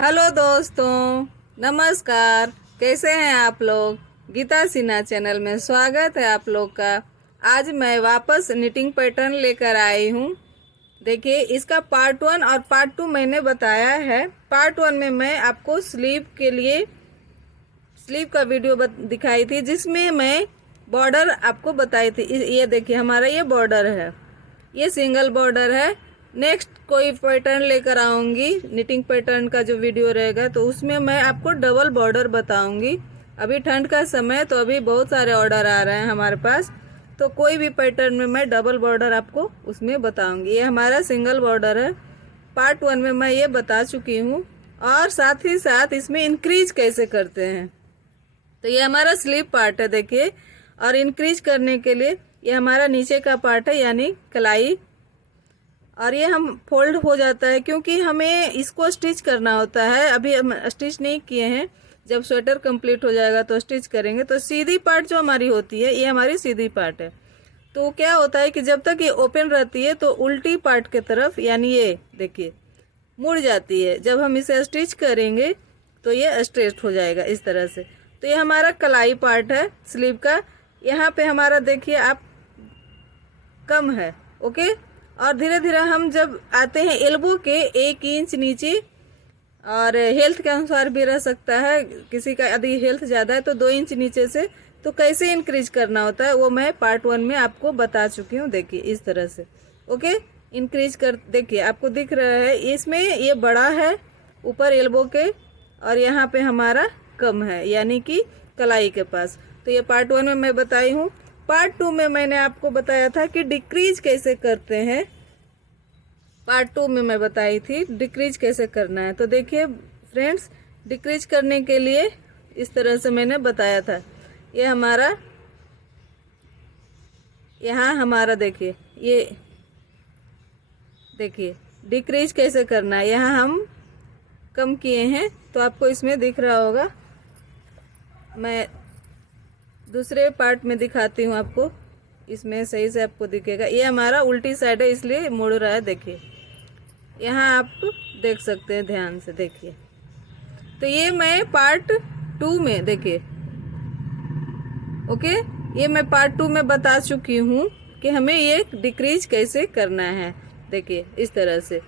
Hello दोस्तों, नमस्कार। कैसे हैं आप लोग? गीता सिन्हा चैनल में स्वागत है आप लोग का। आज मैं वापस निटिंग पैटर्न लेकर आई हूँ। देखिए, इसका पार्ट 1 और पार्ट 2 मैंने बताया है। पार्ट 1 में मैं आपको स्लीव के लिए स्लीव का वीडियो दिखाई थी, जिसमें मैं बॉर्डर आपको बताई थी। ये देखिए, हमारा ये बॉर्डर है, ये सिंगल बॉर्डर है। नेक्स्ट कोई पैटर्न लेकर आऊँगी, निटिंग पैटर्न का जो वीडियो रहेगा तो उसमें मैं आपको डबल बॉर्डर बताऊँगी। अभी ठंड का समय, तो अभी बहुत सारे ऑर्डर आ रहे हैं हमारे पास, तो कोई भी पैटर्न में मैं डबल बॉर्डर आपको उसमें बताऊँगी। ये हमारा सिंगल बॉर्डर है। पार्ट 1 में मैं ये बता चुकी हूँ, और साथ ही साथ इसमें इंक्रीज कैसे करते हैं। तो ये हमारा स्लीव पार्ट है, देखिए। और इंक्रीज करने के लिए ये हमारा नीचे का पार्ट है, यानी कलाई। और ये हम फोल्ड हो जाता है क्योंकि हमें इसको स्टिच करना होता है। अभी हम स्टिच नहीं किए हैं, जब स्वेटर कंप्लीट हो जाएगा तो स्टिच करेंगे। तो सीधी पार्ट जो हमारी होती है, ये हमारी सीधी पार्ट है। तो क्या होता है कि जब तक ये ओपन रहती है तो उल्टी पार्ट की तरफ, यानी ये देखिए, मुड़ जाती है। जब हम इसे स्टिच करेंगे तो ये स्ट्रेट हो जाएगा इस तरह से। तो ये हमारा कलाई पार्ट है स्लीव का। यहाँ पे हमारा देखिए आप कम है, ओके। और धीरे धीरे हम जब आते हैं एल्बो के 1 इंच नीचे, और हेल्थ के अनुसार भी रह सकता है, किसी का यदि हेल्थ ज़्यादा है तो 2 इंच नीचे से, तो कैसे इंक्रीज करना होता है वो मैं पार्ट 1 में आपको बता चुकी हूँ। देखिए इस तरह से, ओके। इंक्रीज कर, देखिए आपको दिख रहा है, इसमें ये बड़ा है ऊपर एल्बो के, और यहाँ पे हमारा कम है, यानी कि कलाई के पास। तो ये पार्ट 1 में मैं बताई हूँ। पार्ट 2 में मैंने आपको बताया था कि डिक्रीज कैसे करते हैं। पार्ट 2 में मैं बताई थी डिक्रीज कैसे करना है। तो देखिए फ्रेंड्स, डिक्रीज करने के लिए इस तरह से मैंने बताया था। ये हमारा, यहाँ हमारा देखिए, ये देखिए डिक्रीज कैसे करना है। यहाँ हम कम किए हैं, तो आपको इसमें दिख रहा होगा। मैं दूसरे पार्ट में दिखाती हूँ आपको, इसमें सही से आपको दिखेगा। ये हमारा उल्टी साइड है, इसलिए मुड़ रहा है। देखिए यहाँ आप देख सकते हैं, ध्यान से देखिए। तो ये मैं पार्ट 2 में, देखिए, ओके, ये मैं पार्ट 2 में बता चुकी हूँ कि हमें ये डिक्रीज कैसे करना है। देखिए इस तरह से।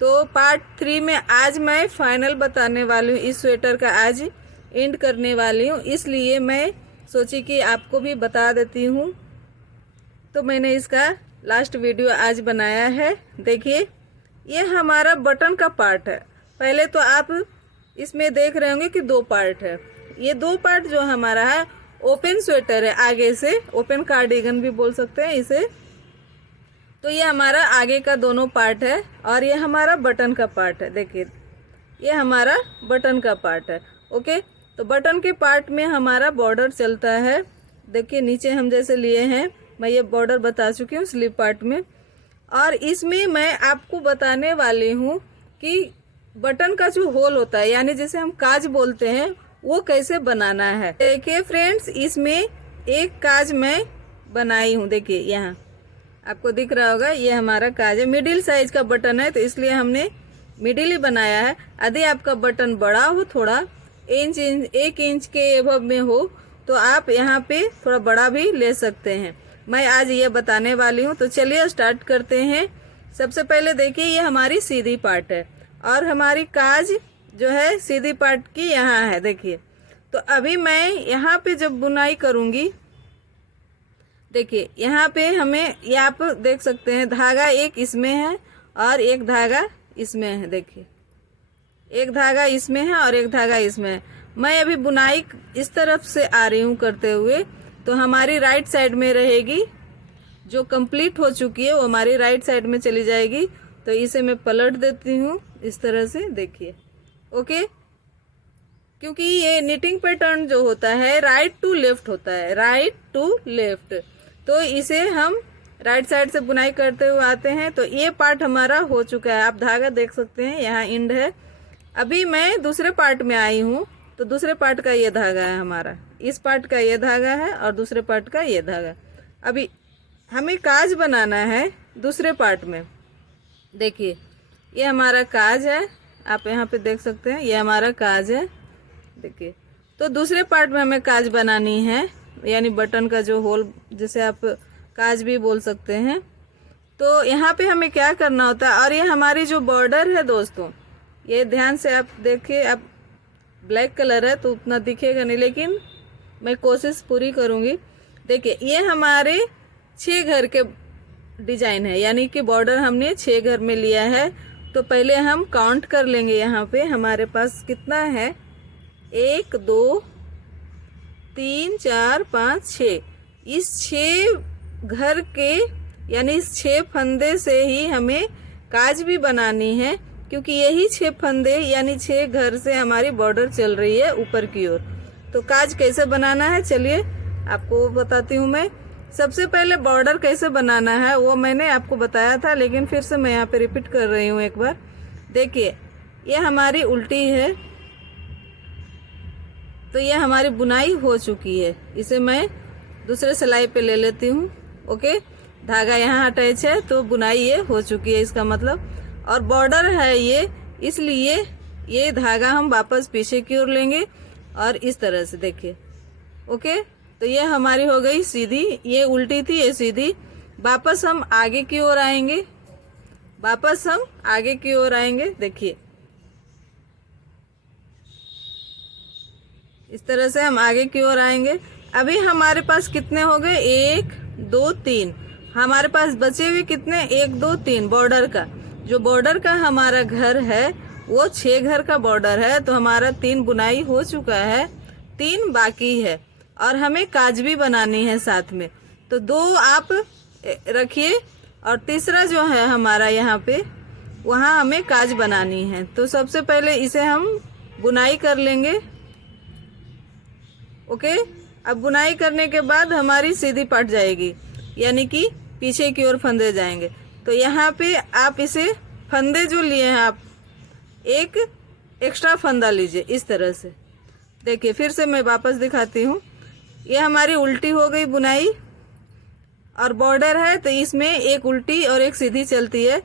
तो पार्ट 3 में आज मैं फाइनल बताने वाली हूँ। इस स्वेटर का आज एंड करने वाली हूँ, इसलिए मैं सोची कि आपको भी बता देती हूँ। तो मैंने इसका लास्ट वीडियो आज बनाया है। देखिए ये हमारा बटन का पार्ट है। पहले तो आप इसमें देख रहे होंगे कि 2 पार्ट है। ये 2 पार्ट जो हमारा है, ओपन स्वेटर है, आगे से ओपन कार्डिगन भी बोल सकते हैं इसे। तो ये हमारा आगे का दोनों पार्ट है, और ये हमारा बटन का पार्ट है। देखिए ये हमारा बटन का पार्ट है, ओके। तो बटन के पार्ट में हमारा बॉर्डर चलता है। देखिए नीचे हम जैसे लिए हैं, मैं ये बॉर्डर बता चुकी हूँ स्लीव पार्ट में। और इसमें मैं आपको बताने वाली हूँ कि बटन का जो होल होता है, यानी जिसे हम काज बोलते हैं, वो कैसे बनाना है। देखिए फ्रेंड्स, इसमें एक काज मैं बनाई हूँ। देखिए यहाँ आपको दिख रहा होगा, ये हमारा काज है। मिडिल साइज का बटन है, तो इसलिए हमने मिडिल ही बनाया है। यदि आपका बटन बड़ा हो, थोड़ा 1 इंच के एबव में हो, तो आप यहाँ पे थोड़ा बड़ा भी ले सकते हैं। मैं आज ये बताने वाली हूँ। तो चलिए स्टार्ट करते हैं। सबसे पहले देखिए, ये हमारी सीधी पार्ट है, और हमारी काज जो है सीधी पार्ट की यहाँ है। देखिए, तो अभी मैं यहाँ पे जब बुनाई करूँगी, देखिए यहाँ पे हमें, ये आप देख सकते हैं, धागा एक इसमें है और एक धागा इसमें है। देखिए एक धागा इसमें है और एक धागा इसमें है। मैं अभी बुनाई इस तरफ से आ रही हूँ करते हुए, तो हमारी राइट साइड में रहेगी। जो कंप्लीट हो चुकी है वो हमारी राइट साइड में चली जाएगी। तो इसे मैं पलट देती हूँ इस तरह से, देखिए, ओके। क्योंकि ये निटिंग पैटर्न जो होता है राइट टू लेफ्ट होता है, राइट टू लेफ्ट। तो इसे हम राइट साइड से बुनाई करते हुए आते हैं। तो ये पार्ट हमारा हो चुका है, आप धागा देख सकते हैं, यहाँ एंड है। अभी मैं दूसरे पार्ट में आई हूँ, तो दूसरे पार्ट का ये धागा है हमारा, इस पार्ट का ये धागा है, और दूसरे पार्ट का ये धागा। अभी हमें काज बनाना है दूसरे पार्ट में। देखिए ये हमारा काज है, आप यहाँ पे देख सकते हैं, ये हमारा काज है। देखिए, तो दूसरे पार्ट में हमें काज बनानी है, यानी बटन का जो होल, जिसे आप काज भी बोल सकते हैं। तो यहाँ पे हमें क्या करना होता है, और ये हमारी जो बॉर्डर है दोस्तों, ये ध्यान से आप देखिए, आप ब्लैक कलर है तो उतना दिखेगा नहीं, लेकिन मैं कोशिश पूरी करूँगी। देखिए, ये हमारे 6 घर के डिजाइन है, यानी कि बॉर्डर हमने 6 घर में लिया है। तो पहले हम काउंट कर लेंगे, यहाँ पे हमारे पास कितना है, 1 2 3 4 5 6। इस 6 घर के, यानी इस 6 फंदे से ही हमें काज भी बनानी है, क्योंकि यही 6 फंदे यानी 6 घर से हमारी बॉर्डर चल रही है ऊपर की ओर। तो काज कैसे बनाना है, चलिए आपको बताती हूँ मैं। सबसे पहले बॉर्डर कैसे बनाना है वो मैंने आपको बताया था, लेकिन फिर से मैं यहाँ पे रिपीट कर रही हूँ एक बार। देखिए, ये हमारी उल्टी है, तो ये हमारी बुनाई हो चुकी है। इसे मैं दूसरे सिलाई पे ले लेती हूँ। ओके, धागा यहाँ अटैच है तो बुनाई ये हो चुकी है, इसका मतलब। और बॉर्डर है ये, इसलिए ये धागा हम वापस पीछे की ओर लेंगे और इस तरह से देखिए। ओके, तो ये हमारी हो गई सीधी, ये उल्टी थी, ये सीधी। वापस हम आगे की ओर आएंगे, वापस हम आगे की ओर आएंगे। देखिए, इस तरह से हम आगे की ओर आएंगे। अभी हमारे पास कितने हो गए, 1 2 3। हमारे पास बचे हुए कितने, 1 2 3 बॉर्डर का। जो बॉर्डर का हमारा घर है वो 6 घर का बॉर्डर है, तो हमारा 3 बुनाई हो चुका है, 3 बाकी है, और हमें काज भी बनानी है साथ में। तो 2 आप रखिए, और तीसरा जो है हमारा यहाँ पे, वहाँ हमें काज बनानी है। तो सबसे पहले इसे हम बुनाई कर लेंगे। ओके, अब बुनाई करने के बाद हमारी सीधी पट जाएगी, यानी कि पीछे की ओर फंदे जाएंगे। तो यहाँ पे आप इसे फंदे जो लिए हैं, आप एक एक्स्ट्रा फंदा लीजिए इस तरह से। देखिए, फिर से मैं वापस दिखाती हूँ। ये हमारी उल्टी हो गई बुनाई, और बॉर्डर है तो इसमें एक उल्टी और एक सीधी चलती है।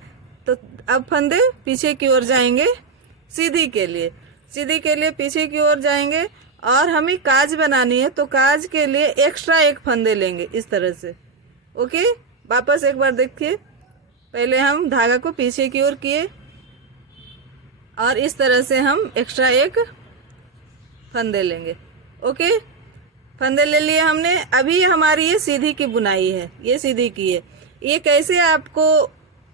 तो अब फंदे पीछे की ओर जाएंगे, सीधी के लिए, सीधी के लिए पीछे की ओर जाएंगे, और हमें काज बनानी है तो काज के लिए एक्स्ट्रा एक फंदे लेंगे इस तरह से। ओके, वापस एक बार देखिए, पहले हम धागा को पीछे की ओर किए और इस तरह से हम एक्स्ट्रा एक फंदे लेंगे। ओके, फंदे ले लिए हमने। अभी हमारी ये सीधी की बुनाई है, ये सीधी की है। ये कैसे आपको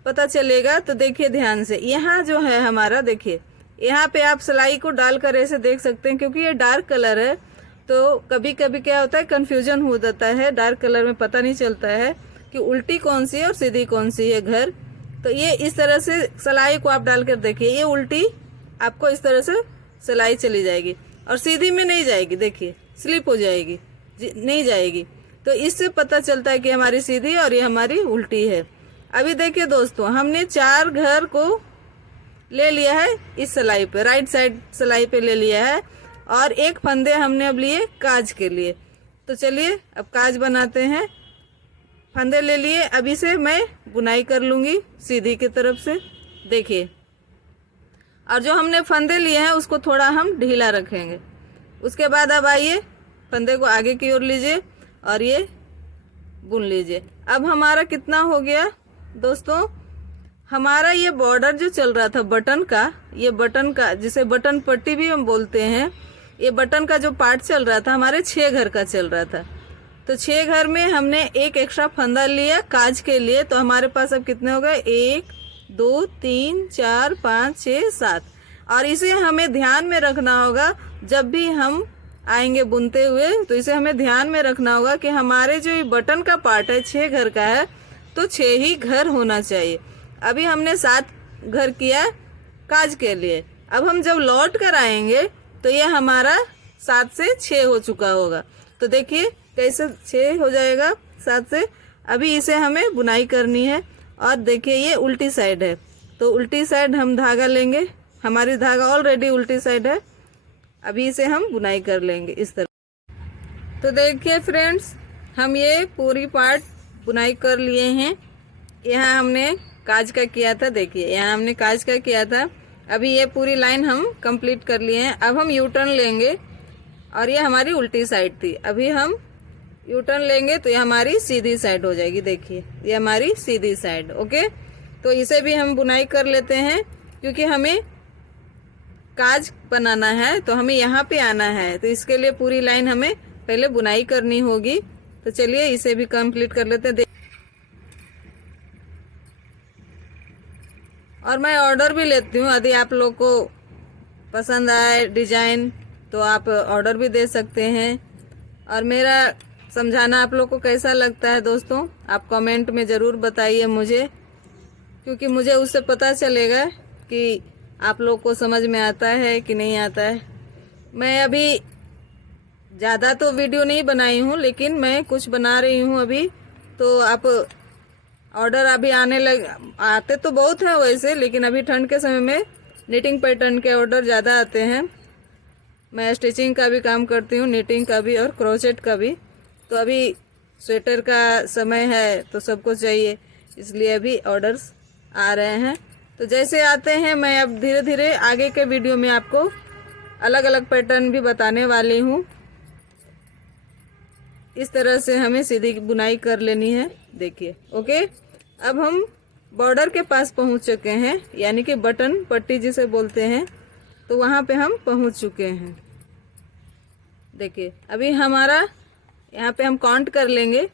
पता चलेगा, तो देखिए ध्यान से, यहाँ जो है हमारा, देखिए यहाँ पे आप सिलाई को डालकर ऐसे देख सकते हैं, क्योंकि ये डार्क कलर है तो कभी कभी क्या होता है, कंफ्यूजन हो जाता है। डार्क कलर में पता नहीं चलता है कि उल्टी कौन सी है और सीधी कौन सी है घर। तो ये इस तरह से सिलाई को आप डालकर देखिए, ये उल्टी आपको इस तरह से सिलाई चली जाएगी, और सीधी में नहीं जाएगी, देखिए स्लिप हो जाएगी, नहीं जाएगी। तो इससे पता चलता है कि हमारी सीधी और ये हमारी उल्टी है। अभी देखिए दोस्तों, हमने 4 घर को ले लिया है इस सिलाई पे, राइट साइड सिलाई पे ले लिया है, और एक फंदे हमने अब लिए काज के लिए। तो चलिए अब काज बनाते हैं। फंदे ले लिए, अभी से मैं बुनाई कर लूँगी सीधी की तरफ से। देखिए, और जो हमने फंदे लिए हैं उसको थोड़ा हम ढीला रखेंगे। उसके बाद अब आइए, फंदे को आगे की ओर लीजिए और ये बुन लीजिए। अब हमारा कितना हो गया दोस्तों, हमारा ये बॉर्डर जो चल रहा था बटन का, ये बटन का जिसे बटन पट्टी भी हम बोलते हैं, ये बटन का जो पार्ट चल रहा था हमारे 6 घर का चल रहा था। तो 6 घर में हमने एक एक्स्ट्रा फंदा लिया काज के लिए। तो हमारे पास अब कितने हो गए, 1 2 3 4 5 6 7। और इसे हमें ध्यान में रखना होगा, जब भी हम आएंगे बुनते हुए तो इसे हमें ध्यान में रखना होगा कि हमारे जो ये बटन का पार्ट है 6 घर का है, तो 6 ही घर होना चाहिए। अभी हमने 7 घर किया काज के लिए। अब हम जब लौट कर आएंगे तो ये हमारा 7 से 6 हो चुका होगा। तो देखिए कैसे 6 हो जाएगा 7 से। अभी इसे हमें बुनाई करनी है, और देखिए ये उल्टी साइड है, तो उल्टी साइड हम धागा लेंगे। हमारी धागा ऑलरेडी उल्टी साइड है, अभी इसे हम बुनाई कर लेंगे इस तरह। तो देखिए फ्रेंड्स, हम ये पूरी पार्ट बुनाई कर लिए हैं। यहाँ हमने काज का किया था, देखिए यहाँ हमने काज का किया था, अभी ये पूरी लाइन हम कंप्लीट कर लिए हैं। अब हम यू टर्न लेंगे और ये हमारी उल्टी साइड थी। अभी हम यू टर्न लेंगे तो ये हमारी सीधी साइड हो जाएगी। देखिए ये हमारी सीधी साइड। ओके, तो इसे भी हम बुनाई कर लेते हैं क्योंकि हमें काज बनाना है, तो हमें यहाँ पे आना है, तो इसके लिए पूरी लाइन हमें पहले बुनाई करनी होगी। तो चलिए इसे भी कंप्लीट कर लेते हैं। और मैं ऑर्डर भी लेती हूँ, यदि आप लोग को पसंद आए डिजाइन तो आप ऑर्डर भी दे सकते हैं। और मेरा समझाना आप लोग को कैसा लगता है दोस्तों, आप कमेंट में ज़रूर बताइए मुझे, क्योंकि मुझे उससे पता चलेगा कि आप लोग को समझ में आता है कि नहीं आता है। मैं अभी ज़्यादा तो वीडियो नहीं बनाई हूँ, लेकिन मैं कुछ बना रही हूँ अभी। तो आप ऑर्डर अभी आते तो बहुत हैं वैसे, लेकिन अभी ठंड के समय में निटिंग पैटर्न के ऑर्डर ज़्यादा आते हैं। मैं स्टिचिंग का भी काम करती हूँ, निटिंग का भी और क्रोचेट का भी। तो अभी स्वेटर का समय है तो सबको चाहिए, इसलिए अभी ऑर्डर्स आ रहे हैं। तो जैसे आते हैं मैं अब धीरे धीरे आगे के वीडियो में आपको अलग अलग पैटर्न भी बताने वाली हूँ। इस तरह से हमें सीधी बुनाई कर लेनी है। देखिए ओके, अब हम बॉर्डर के पास पहुँच चुके हैं, यानी कि बटन पट्टी जिसे बोलते हैं, तो वहाँ पे हम पहुँच चुके हैं। देखिए अभी हमारा यहाँ पे हम काउंट कर लेंगे,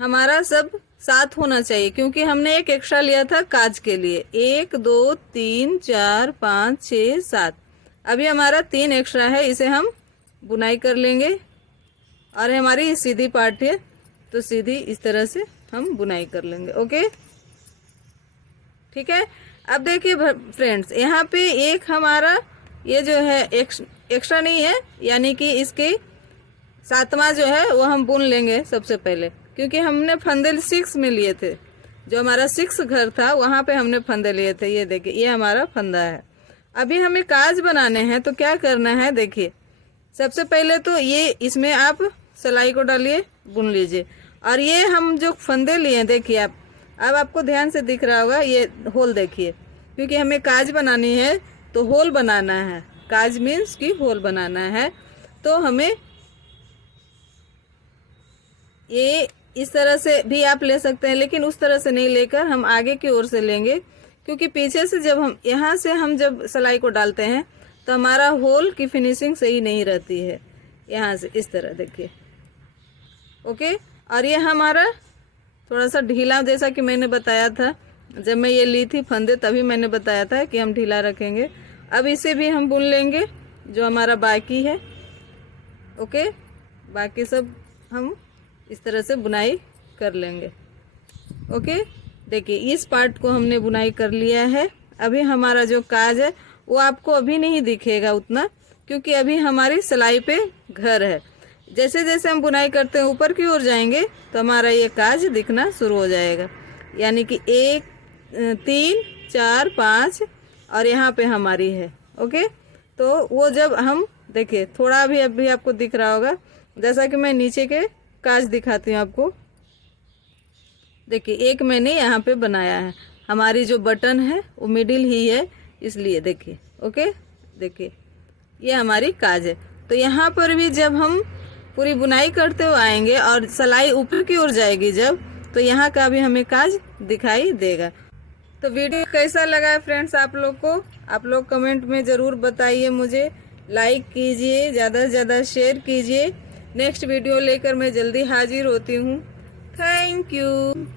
हमारा सब 7 होना चाहिए क्योंकि हमने एक एक्स्ट्रा लिया था काज के लिए। 1 2 3 4 5 6 7, अभी हमारा 3 एक्स्ट्रा है, इसे हम बुनाई कर लेंगे। और हमारी सीधी पार्ट है तो सीधी इस तरह से हम बुनाई कर लेंगे। ओके ठीक है। अब देखिए फ्रेंड्स, यहाँ पे एक हमारा ये जो है एक्स्ट्रा नहीं है, यानी कि इसके 7वां जो है वो हम बुन लेंगे सबसे पहले, क्योंकि हमने फंदे 6 में लिए थे। जो हमारा 6 घर था वहाँ पे हमने फंदे लिए थे। ये देखिए ये हमारा फंदा है। अभी हमें काज बनाने हैं तो क्या करना है, देखिए सबसे पहले तो ये इसमें आप सिलाई को डालिए, बुन लीजिए। और ये हम जो फंदे लिए देखिए आप, अब आपको ध्यान से दिख रहा होगा ये होल देखिए, क्योंकि हमें काज बनानी है तो होल बनाना है। काज मीन्स कि होल बनाना है। तो हमें ये इस तरह से भी आप ले सकते हैं, लेकिन उस तरह से नहीं लेकर हम आगे की ओर से लेंगे, क्योंकि पीछे से जब हम यहाँ से हम जब सिलाई को डालते हैं तो हमारा होल की फिनिशिंग सही नहीं रहती है। यहाँ से इस तरह देखिए ओके। और ये हमारा थोड़ा सा ढीला, जैसा कि मैंने बताया था जब मैं ये ली थी फंदे, तभी मैंने बताया था कि हम ढीला रखेंगे। अब इसे भी हम बुन लेंगे जो हमारा बाकी है। ओके, बाकी सब हम इस तरह से बुनाई कर लेंगे। ओके देखिए इस पार्ट को हमने बुनाई कर लिया है। अभी हमारा जो काज है वो आपको अभी नहीं दिखेगा उतना, क्योंकि अभी हमारी सिलाई पे घर है। जैसे जैसे हम बुनाई करते हैं ऊपर की ओर जाएंगे तो हमारा ये काज दिखना शुरू हो जाएगा, यानी कि 1 3 4 5 और यहाँ पे हमारी है। ओके, तो वो जब हम देखिए थोड़ा भी अभी आपको दिख रहा होगा, जैसा कि मैं नीचे के काज दिखाती हूँ आपको। देखिए एक मैंने यहाँ पे बनाया है, हमारी जो बटन है वो मिडिल ही है, इसलिए देखिए ओके। देखिए ये हमारी काज है। तो यहाँ पर भी जब हम पूरी बुनाई करते हुए आएंगे और सिलाई ऊपर की ओर जाएगी जब, तो यहाँ का भी हमें काज दिखाई देगा। तो वीडियो कैसा लगा है फ्रेंड्स आप लोग को, आप लोग कमेंट में ज़रूर बताइए मुझे। लाइक कीजिए, ज़्यादा से ज़्यादा शेयर कीजिए। नेक्स्ट वीडियो लेकर मैं जल्दी हाजिर होती हूँ। Thank you.